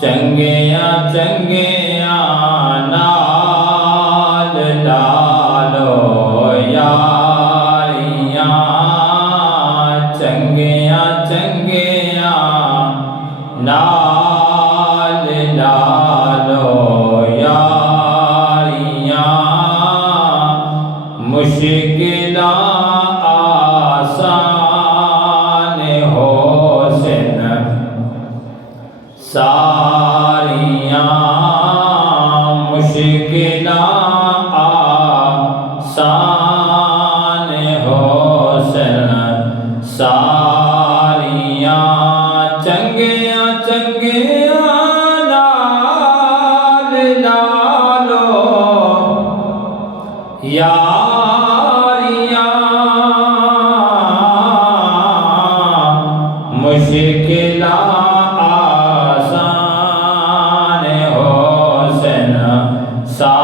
चंगिया चंगिया नाल लालो यारियां चंगिया चंगिया नाल लालो यारियां मुश्किलां आसान होसन सारियां मुश्किलां आसान होसन सारियां चंगिया चंगिया नाल लालो यारियां मुश्किलां आसान होसन सा